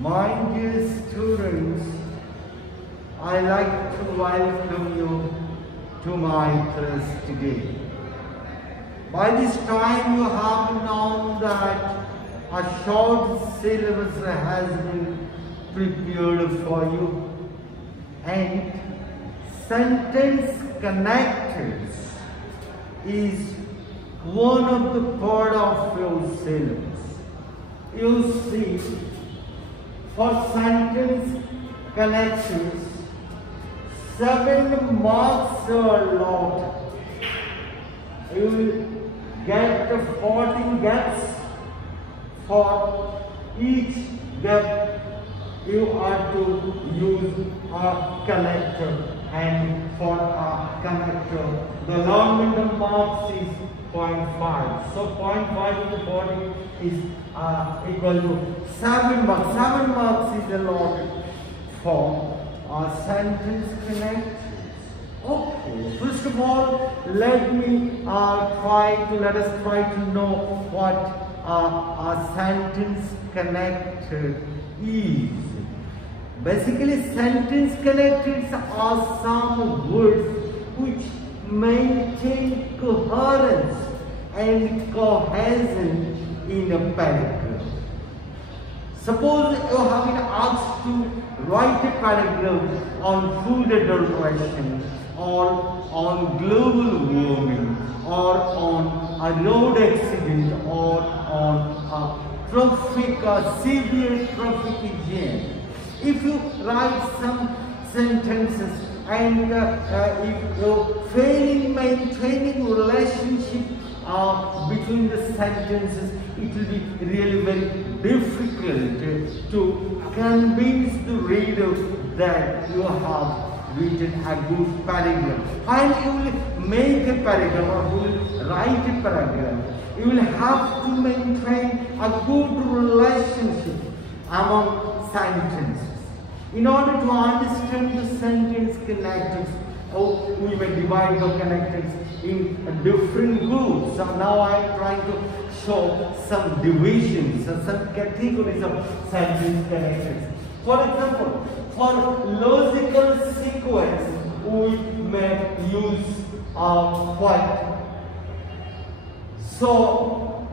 My dear students, I like to welcome you to my class today. By this time you have known that a short syllabus has been prepared for you, and sentence connectors is one of the part of your syllabus. You see, for sentence connectors, 7 marks are allowed. You will get 14 gaps. For each gap, you are to use a connector, and for a connector, the allotment of marks is 0.5. So 0.5 into 40 is equal to 7 marks. 7 marks is allotted for a sentence connector. Okay, first of all, let us try to know what a sentence connector is. Basically, sentence connectors are some words which maintain coherence and cohesion in a paragraph. Suppose you have been asked to write a paragraph on food adulteration, or on global warming, or on a road accident, or on a severe traffic jam. If you write some sentences and if you fail in maintaining relationship between the sentences, it will be really very difficult to convince the reader that you have written a good paragraph. And you will make a paragraph, or you will write a paragraph, you will have to maintain a good relationship among sentences. In order to understand the sentence connectors, we may divide the connectors in different groups. So now I am trying to show some divisions, some categories of sentence connectors. For example, for logical sequence, we may use what? So,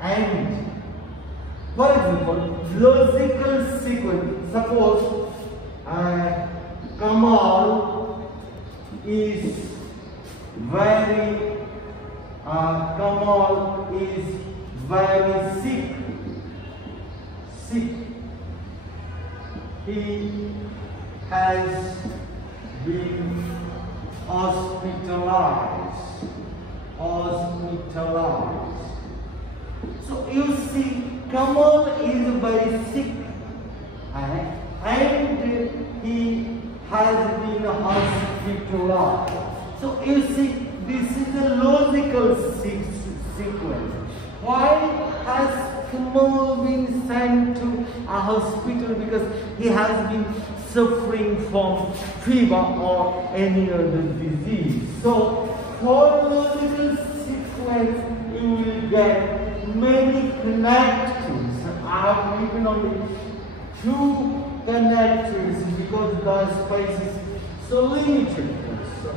and. For example, logical sequence. Suppose Kamal is very sick. He has been hospitalized. So you see, Kamal is very sick, and he has been hospitalized. So you see, this is a logical sequence. Why has Kamal been sent to a hospital? Because he has been suffering from fever or any other disease. So for logical sequence, you will get many connectors. I have written only 2 connectors because the space is so limited. So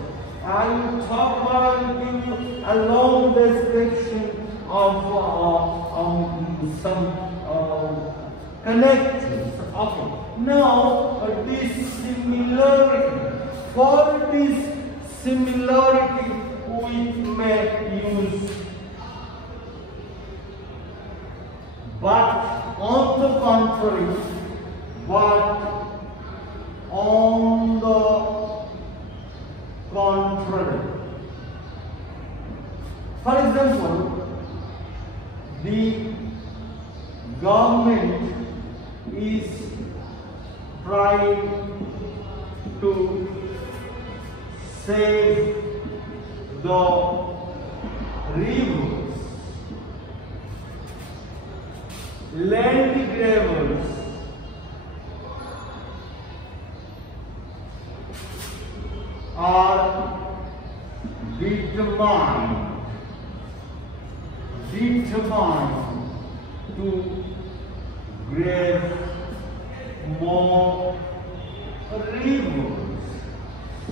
I will talk about and give you a long description of some connectors. Okay. Now this similarity. For this similarity, we may use but on the contrary, for example, the government is trying to save the rivers. Land grabbers are determined to great more rivers.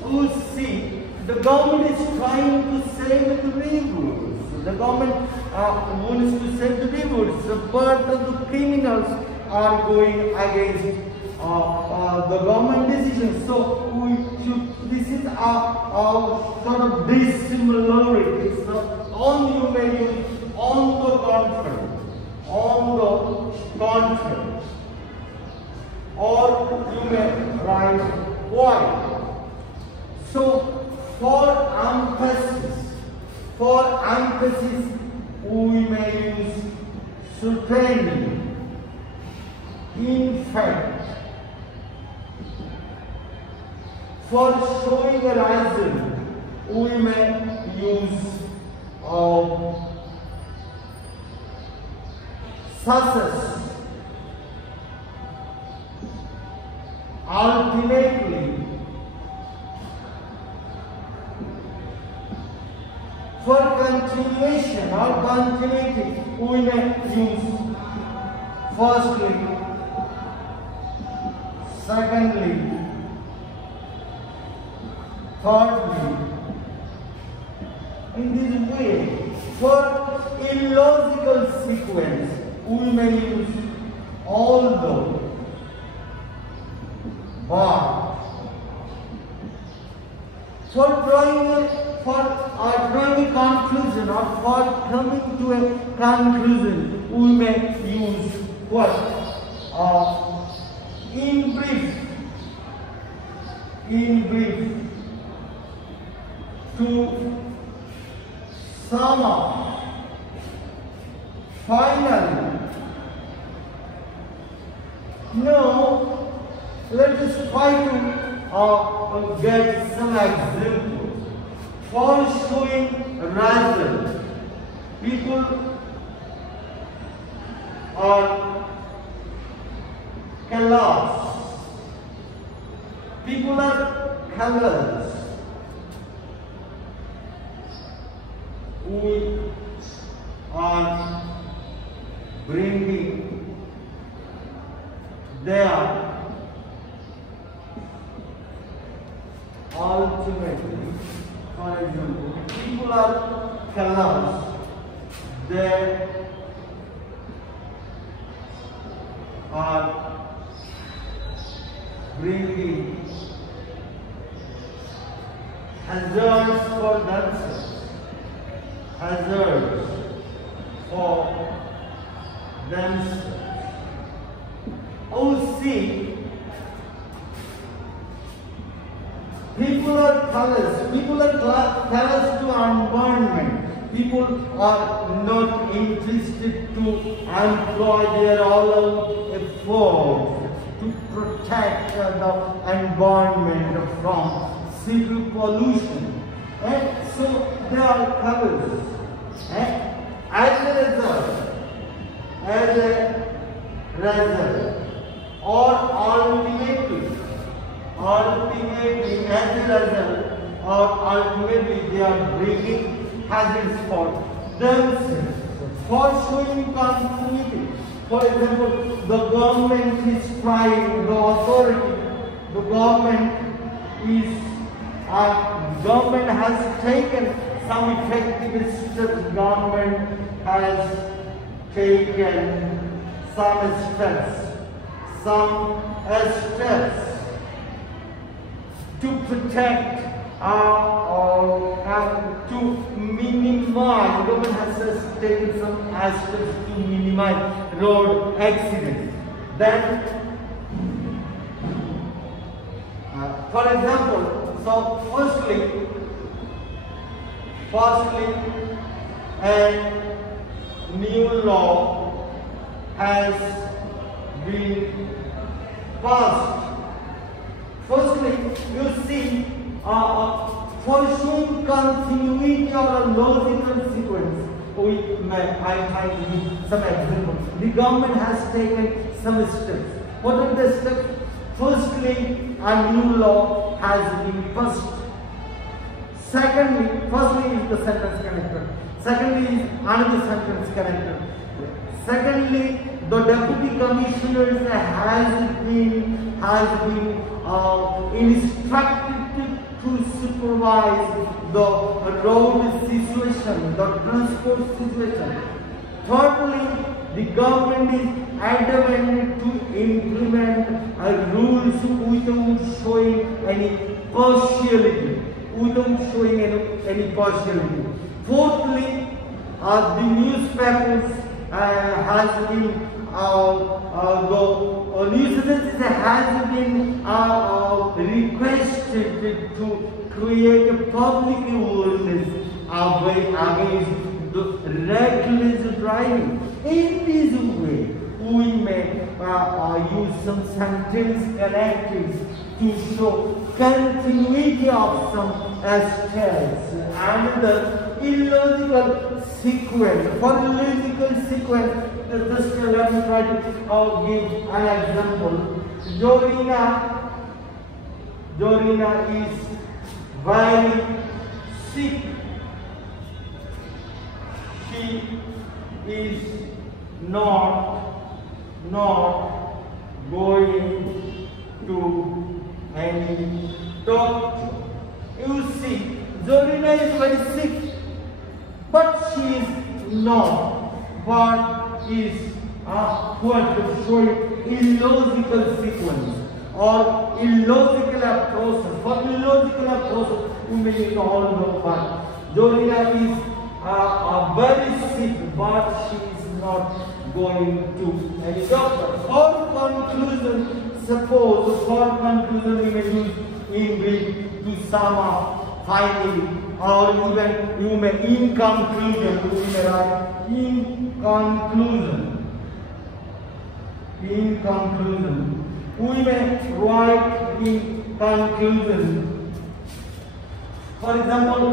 You see, the government is trying to save the rivers. The government wants to save the rivers, but the criminals are going against the government decision. So this is a sort of dissimilarity. So you may use on the contrary, or you may write why. So for emphasis, we may use certainly, in fact. For showing a reason, we may use such as. Ultimately, for continuation or continuity, we may use firstly, secondly, thirdly. In this way, for illogical sequence, we may use although, but. For drawing a conclusion or for coming to a conclusion, we may use what? In brief, to sum up, finally. Now, let us try to get some examples. For showing result, people are callous. People are callous. We are bringing their ultimately, for example, people are callous. They are bringing hazards for themselves. Hazards for themselves. Oh, see, people are callous. People are callous to environment. People are not interested to employ their all-out efforts to protect the environment from civil pollution. And so they are callous. As a result, or ultimately, as a result, or ultimately they are bringing hazards for themselves. For showing continuity, for example, the government is trying, the authority, the government has taken some effective steps. Government has taken some steps to protect to minimize. Government has taken some steps to minimize road accidents. Then, for example, so firstly, a new law has been passed. Firstly, you see, for showing continuity or a logical sequence, I find some examples. The government has taken some steps. What are the steps? Firstly, a new law has been passed. Firstly is the sentence connector. Secondly is another sentence connector. Secondly, the deputy commissioners has been instructed to supervise the road situation, the transport situation. Thirdly, the government is adamant to implement rules without showing any partiality. Fourthly, the newspapers has been the newspapers has been requested to create a public awareness against the reckless driving. In this way, we may use some sentence connectors to show continuity of some steps and the illogical sequence. For illogical sequence, just let me try to give an example. Dorina is very sick. She is not going to any doctor. You see, Zorina is very sick, but she is not. What is showing illogical sequence or illogical approach. For illogical approach, we may all know what Zorina is very sick, but she is not going to any doctor. For conclusion, suppose for conclusion we may use in brief to sum up, finally, or even you may in conclusion, we may write in conclusion. In conclusion, we may write in conclusion. For example,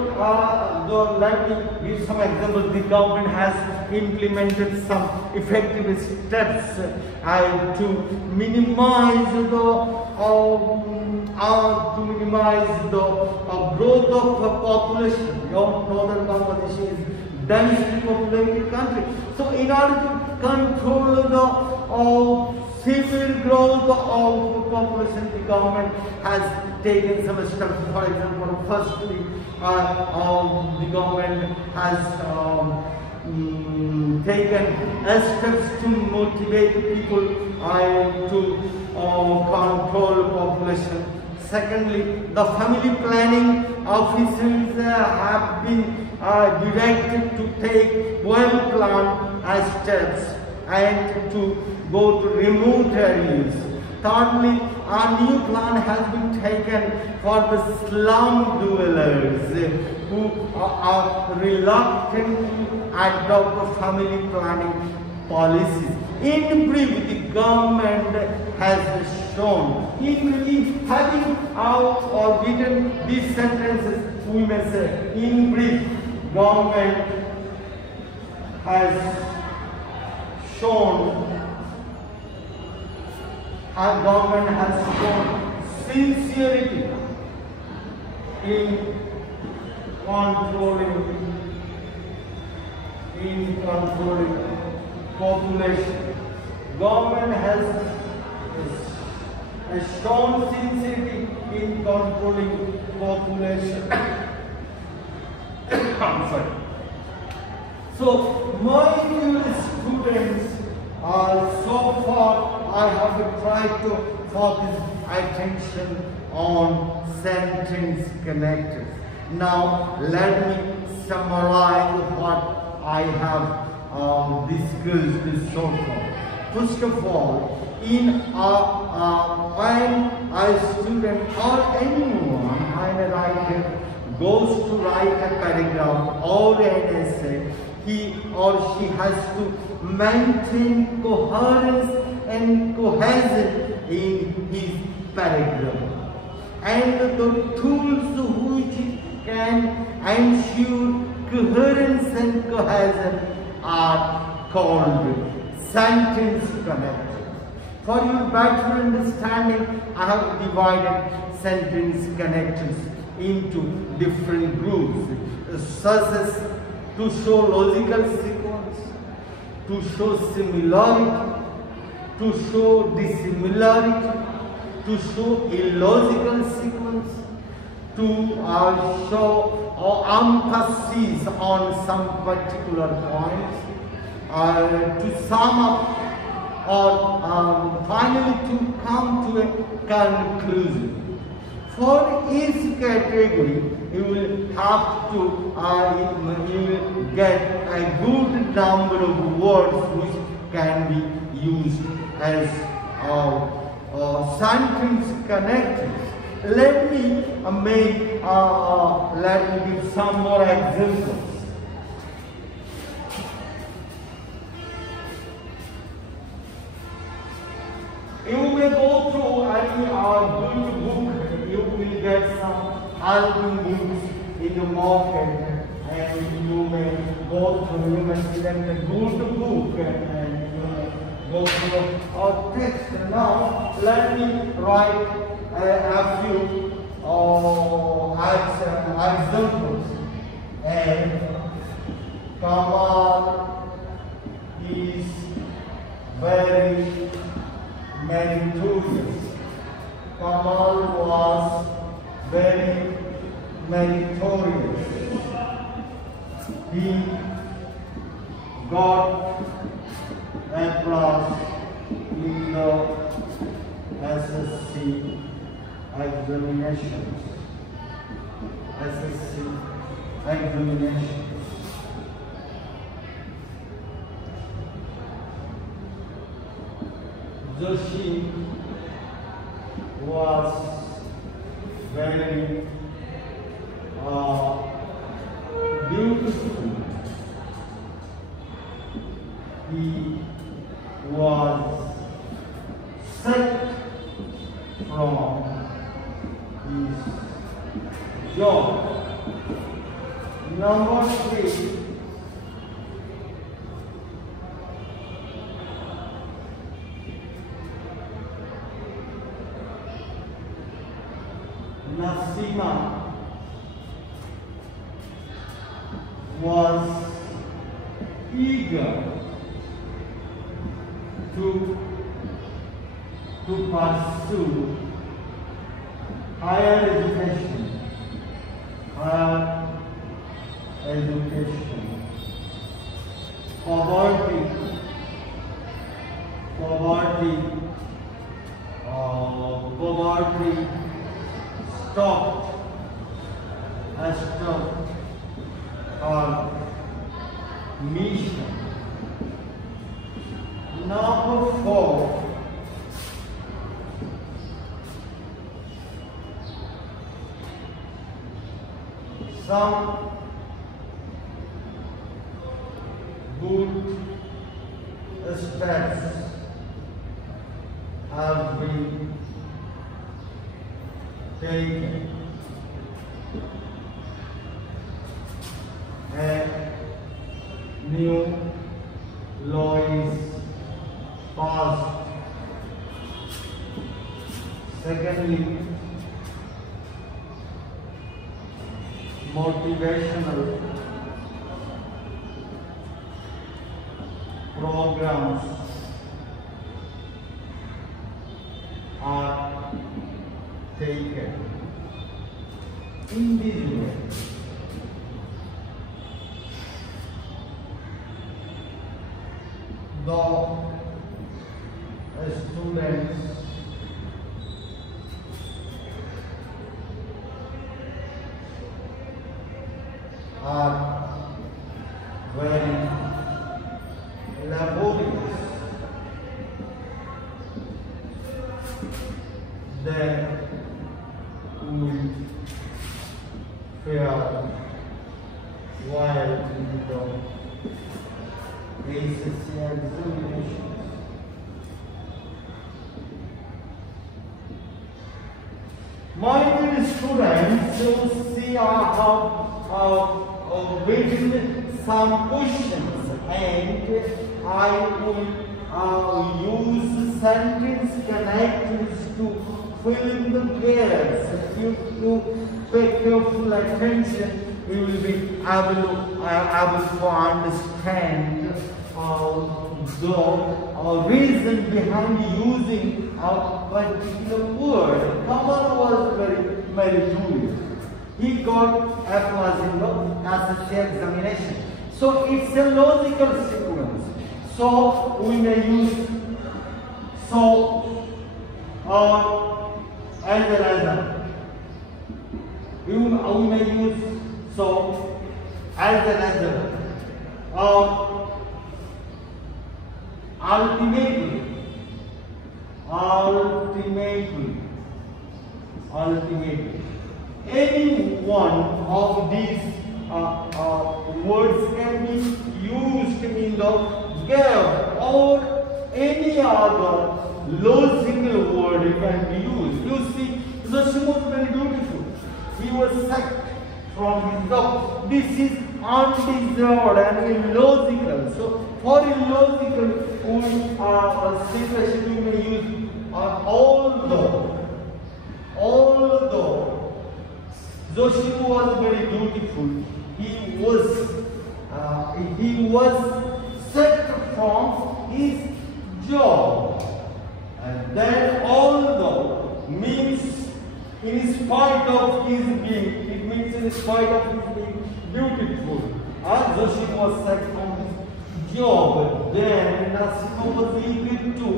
let me give some examples. The government has implemented some effective steps to minimize the growth of population. You know that Bangladesh is densely populated country. So, in order to control the severe growth of population, the government has taken some steps. For example, firstly, the government has taken steps to motivate people to control population. Secondly, the family planning officers have been directed to take well-planned steps and to go to remote areas. Thirdly, a new plan has been taken for the slum dwellers who are reluctant to adopt the family planning policies. In brief, the government has shown. In having out or written these sentences, we may say, in brief, government has shown. Our government has shown sincerity in controlling population. Government has shown sincerity in controlling population. I'm sorry. So, my dear students, so far I have tried to focus attention on sentence connectors. Now, let me summarize what I have discussed so far. First of all, when a student or anyone, a writer, goes to write a paragraph or an essay, he or she has to maintain coherence and cohesion in his paragraph. And the tools which can ensure coherence and cohesion are called sentence connectors. For your better understanding, I have divided sentence connectors into different groups, such as to show logical sequence, to show similarity, to show dissimilarity, to show illogical sequence, to show emphasis on some particular points, to sum up, or finally to come to a conclusion. For each category, you will have to, you will get a good number of words which can be used as sentence connectors. Let me give some more examples. You may go through any good book, you will get some album books in the market, and you may go through, you may select a good book and you may go through our text. Now, let me write a few examples. And Kamal is very meritorious. Kamal was very meritorious. He got a class in the HSC examinations. HSC examinations. Joshi was very beautiful. He was sacked from his job. Number 3. Nasima was eager to pursue higher education. Poverty stopped our mission. Number 4. Some good steps have been taken. A new law is passed. Secondly, motivational programs are taken. In this way, the students are very laborious. They will fail while in the HSC examinations. My dear students, you see I have written some questions, and I will use sentence connectors to fill in the gaps. If you pay careful attention, you will be able to understand the reason behind using a particular word. Kamal was very meritorious. He got A plus in the HSC examination. So it's a logical sequence. So we may use so or as a result. We may use so as a result or ultimately. Any one of these words can be used in the gap or any other logical word can be used. You see, Zoshim was very beautiful. He was sacked from his job. This is undeserved and illogical. So, for illogical situation, we may use although. Zoshim was very beautiful. He was sacked from his job. And then although means in spite of his being, it means in spite of his being beautiful. And Zoshim was sacked from his job. Then Nasima was equal to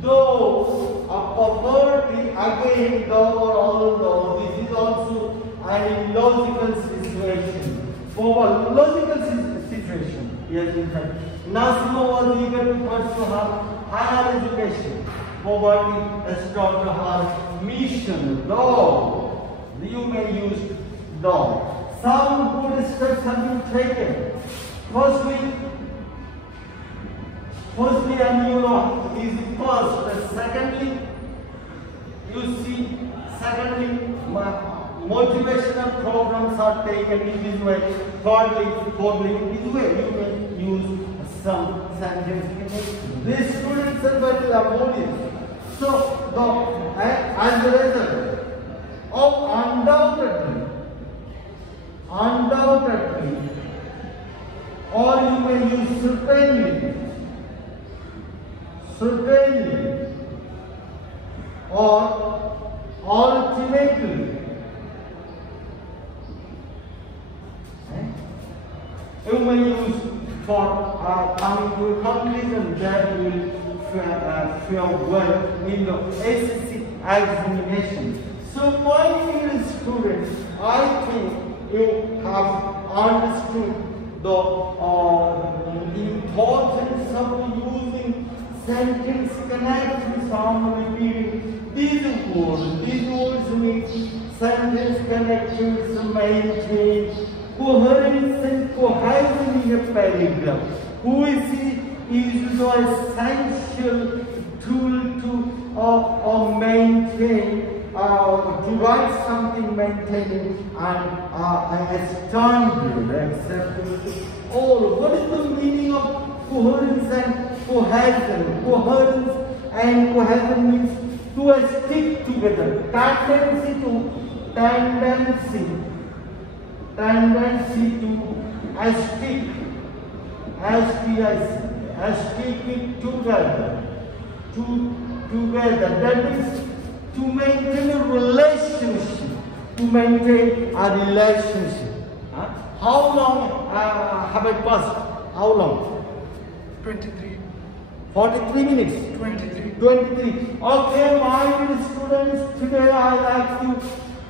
though a poverty again though or although. This is also an illogical situation. For a logical situation, yes, in fact. Nasima was eager to pursue her higher education. Poverty stopped her mission. Though you may use though. Some good steps have been taken. Firstly, and you know, is first. Secondly, you see, motivational programs are taken in this way. Thirdly, in this way, you may use some sentence. These students are very laborious. So, as a result of undoubtedly, or you may use certainly, or ultimately. You may use for coming to a conclusion that will fare well in the HSC examination. So, my dear students, I think you have understood the importance of using sentence connections on repeating these words. These words mean sentence connections maintain coherence and cohesion in a paragraph. Which is the essential tool to maintain, to write something maintaining a standard acceptable. What is the meaning of coherence and cohesion? Coherence and cohesion means to stick together. Tendency to stick. Stick it together. That is to maintain a relationship. How long have I passed? How long? 23. 43 minutes. 23. Okay, my dear students, today I like to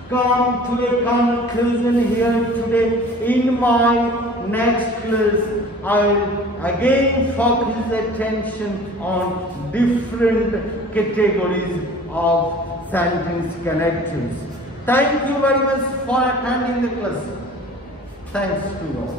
come to a conclusion here today. In my next class, I will again focus attention on different categories of sentence connections. Thank you very much for attending the class. Thanks to all.